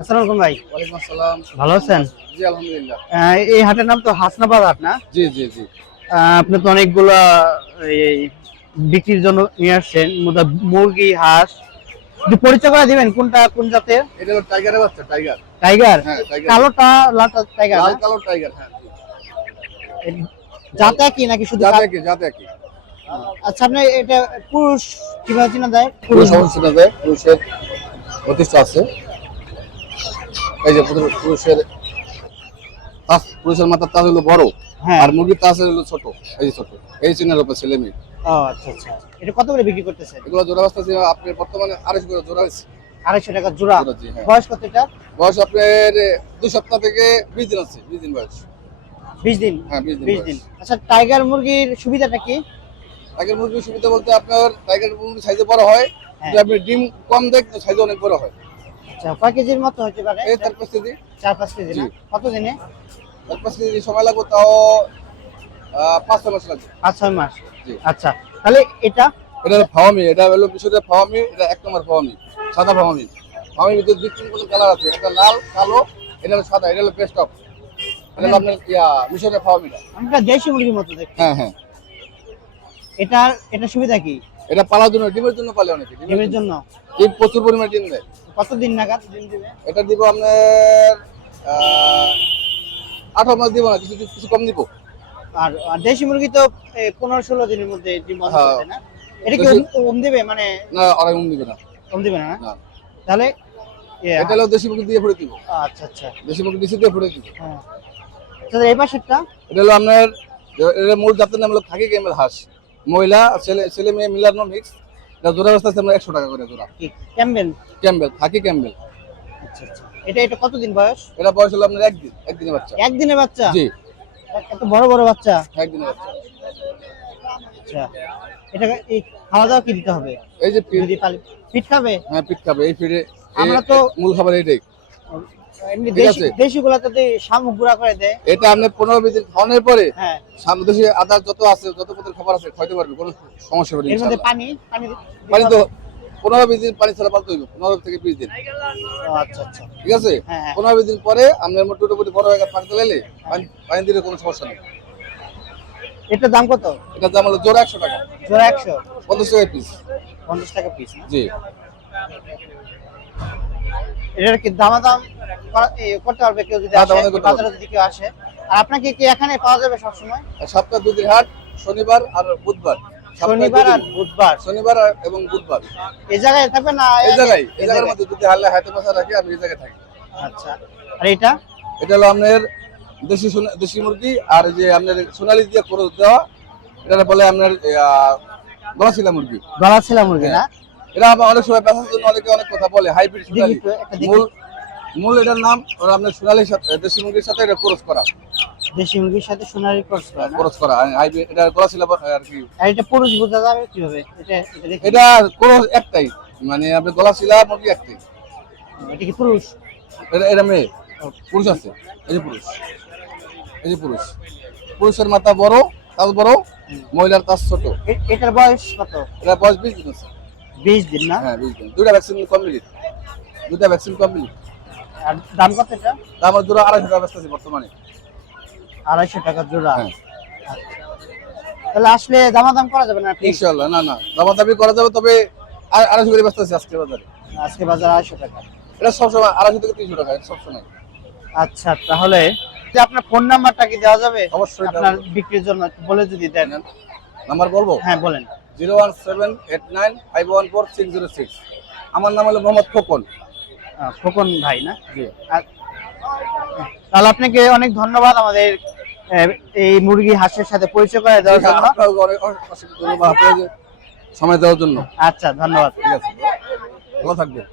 আসসালামু আলাইকুম ভাই। ওয়ালাইকুম আসসালাম। ভালো আছেন? জি আলহামদুলিল্লাহ। এই হাটের নাম তো হাসনাবাদ হাট না? জি জি জি। আপনি তো অনেকগুলো এই বিক্রির জন্য নিয়ে আসছেন মুরগি হাঁস। একটু পরিচয় করে দিবেন কোনটা কোন জাতের? এটা হলো টাইগারের বাচ্চা টাইগার টাইগার হ্যাঁ টাইগার কালোটা লালটা টাইগার লাল? কালো টাইগার হ্যাঁ। জাতে কি নাকি শুধু কালো? কি যাতে কি আচ্ছা আপনি এটা পুরুষ কীভাবে চিনা যায় পুরুষ অবশ্যই নেবে পুরুষের প্রতিষ্ঠা আছে। এই যে পুরুষের তাস পুরুষের মাথার তাজ হলো বড় হ্যাঁ। আর মুরগির হলো ছোট এই যে ছোট। এই চিনের উপর ছেলে মেয়ে। আচ্ছা আচ্ছা। এটা কত করে বিক্রি করতেছেন? এগুলো জোড়া বাস্তা আপনি বর্তমানে আড়াইশো করে জোড়া হয়েছে আড়াইশো টাকা জোড়া। হ্যাঁ। বয়স কত এটা? বয়স আপনার দুই সপ্তাহ থেকে বিশ দিন আছে বিশ দিন বয়স। বিশ দিন? হ্যাঁ বিশ দিন। আচ্ছা টাইগার মুরগির সুবিধাটা কি? টাইগার মুরগির সুবিধা বলতে আপনার টাইগার মুরগি সাইজে বড় হয়। হ্যাঁ। যদি আপনি ডিম কম দেখ সাইজে অনেক বড় হয়। আচ্ছা কয় কেজির মতো হতে পারে এই চার পাঁচ কেজি। চার পাঁচ কেজি না? কত দিনে? চার পাঁচ কেজি সময় লাগবে তাও পাঁচ ছয় মাস লাগবে। পাঁচ ছয় মাস। জি। আচ্ছা তাহলে এটা? এটা ফাওয়ামি এটা হলো বিষয়টা ফাওয়ামি এটা এক নম্বর ফাওয়ামি সাদা ফাওয়ামি ফাওয়ামির ভিতরে দুই তিন রকম কালার আছে। একটা লাল কালো এটা হলো সাদা এটা হলো বেস্ট অফ এটা হলো আপনার ইয়া মিশরের ফাওয়ামিটা আমরা দেশি মুরগির মতো দেখি। হ্যাঁ হ্যাঁ। এটার এটা সুবিধা কি? এটা পালার জন্য ডিমের জন্য পালে অনেকে ডিমের জন্য? ডিম প্রচুর পরিমাণে ডিম দেয়। কতদিন নাগাদ ডিম দিবে? এটা দিব আপনার আঠারো মাস দিব না কিছু কিছু কম দিব। আর দেশি মুরগি তো পনেরো ষোলো দিনের মধ্যে ডিম বন্ধ হ্যাঁ। না? এটা কি দেশি- ওম- ওম দিবে? মানে না আড়াই মন দিবে না। ওম দিবে না তাহলে এটা হলো দেশি মুরগি দিয়ে ফুটে দিব। আচ্ছা আচ্ছা। দেশি মুরগি ডিসি দিয়ে ফুটে দিব। হ্যাঁ। তাহলে এই পাশেরটা? এটা হলো আপনার এটা মূল জাতের নাম হলো খাকি ক্যামেল হাঁস। মহিলা ছেলে ছেলে মেয়ে মিলানো মিক্স এটা জোড়া অবস্থা আছে আমরা একশো টাকা করে জোড়া। ক্যাম্বেল ক্যাম্বেল খাকি ক্যাম্বেল আচ্ছা আচ্ছা। এটা এটা কতদিন বয়স? এটা বয়স হলো আপনার একদিন একদিনের বাচ্চা। একদিনের বাচ্চা? জি। এত বড় বড় বাচ্চা? একদিনের বাচ্চা। আচ্ছা। এটা এই খাওয়া দাওয়া কি দিতে হবে? এই যে পিঠ খাবে? হ্যাঁ পিঠ খাবে। এই পিঠে আমরা তো- মূল খাবার এইটাই। এটা আপনি পনেরো বিশ দিন খাওয়ানোর পরে হ্যাঁ। আদার যত আছে যত প্রকার খাবার আছে খাইতে পারবে কোনো সমস্যা হবে। পানি পানি? তো পনেরো বিশ দিন পানি ছাড়া পালতে হইবে পনেরো থেকে বিশ দিন। আচ্ছা আচ্ছা। ঠিক আছে? হ্যাঁ হ্যাঁ। পনেরো বিশ দিন পরে আপনার মোটামুটি বড় হয়ে পানি দিলে পানি দিলে কোনো সমস্যা নেই। এটার দাম কত? এটা দাম হলো জোড়া একশো টাকা। জোড়া একশো। পঞ্চাশ টাকা পিস পঞ্চাশ টাকা পিস জি। এটার কি দামাদাম করতে পারবে কেউ যদি হ্যাঁ, বাজারে যদি কেউ আসে? আর আপনাকে কি এখানে পাওয়া যাবে সবসময়? সপ্তাহে দুদিন হাট শনিবার আর বুধবার। শনিবার আর বুধবার? শনিবার এবং বুধবার। এই জায়গায় থাকবে না এই জায়গায় এই জায়গার মধ্যে হাতে পাশা রাখি আমি এই জায়গায় থাকি। আচ্ছা। আর এটা? এটা হলো আপনার দেশি দেশি মুরগি আর যে আপনার সোনালি দিয়ে করে দেওয়া এটা বলে আপনার মুরগি। গলা মুরগি না? এটা আবার অনেক সময় বেচার জন্য অনেকে অনেক কথা বলে হাইব্রিড সোনালি। মূল মূল এটার নাম ওর আপনার সোনালির সাথে দেশি মুরগির সাথে এটা ক্রস করা। দেশি মুরগির সাথে সোনালি ক্রস করা। ক্রস করা হাইব্রিড এটা গলাশিলা আর কি। আর এটা পুরুষ বোঝা যাবে কীভাবে? এটা এটা ক্রস একটাই মানে আপনি গলাশিলা মুরগি একটাই। এটা কি পুরুষ? এটা এটা মেয়ে। পুরুষ আছে এই যে পুরুষ। এই যে পুরুষ। পুরুষের মাথা বড় তাজ বড় মহিলার তাজ ছোট। এটার বয়স কত? এটা বয়স বিশ দিন আছে। বিশ দিন না? হ্যাঁ বিশ দিন। দুইটা ভ্যাকসিন কমপ্লিট দুইটা ভ্যাকসিন কমপ্লিট আর দাম কত এটা? তারপর জোড়া আড়াইশো টাকা ব্যস্ত আছে বর্তমানে। আড়াইশো টাকা জোড়া। হ্যাঁ। তাহলে আসলে দামাদাম করা যাবে না ইনশাল্লাহ না না। দামা দাবি করা যাবে তবে আড়াইশো করে ব্যস্ত আছে আজকে বাজারে। আজকে বাজার আড়াইশো টাকা। এটা সবসময় আড়াইশো থেকে তিনশো টাকা সবসময়। আচ্ছা তাহলে যে আপনার ফোন নাম্বারটা কি দেওয়া যাবে? অবশ্যই আপনার বিক্রির জন্য বলে যদি দেন। নাম্বার বলব? হ্যাঁ বলেন। Zero one seven eight nine five one four six zero six. আমার নাম হলো মোহাম্মদ খোকন। ফোকন খোকন ভাই না? জি। তাহলে আপনাকে অনেক ধন্যবাদ আমাদের এই মুরগি হাঁসের সাথে পরিচয় করে দেওয়ার জন্য। সময় দেওয়ার জন্য। আচ্ছা ধন্যবাদ। ঠিক আছে ভালো থাকবেন।